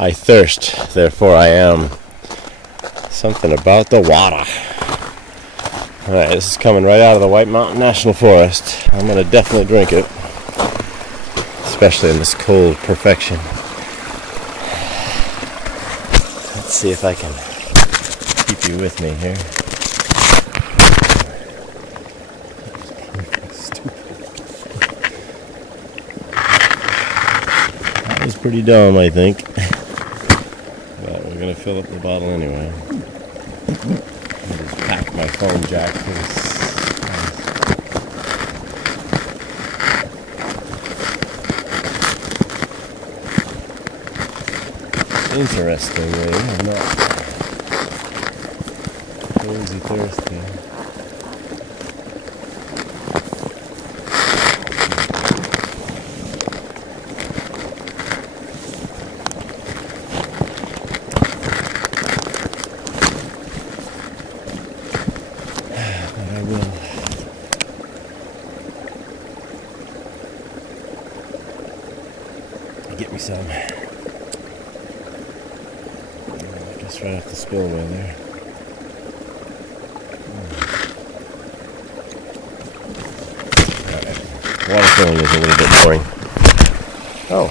I thirst, therefore I am. Something about the water. Alright, this is coming right out of the White Mountain National Forest. I'm going to definitely drink it. Especially in this cold perfection. Let's see if I can keep you with me here. That was pretty dumb, I think. But we're going to fill up the bottle anyway. I'll just pack my phone jack for this. Interestingly, I'm not crazy thirsty. But I will. Get me some. Just right off the spillway there. Alright. Water filling is a little bit boring. Oh.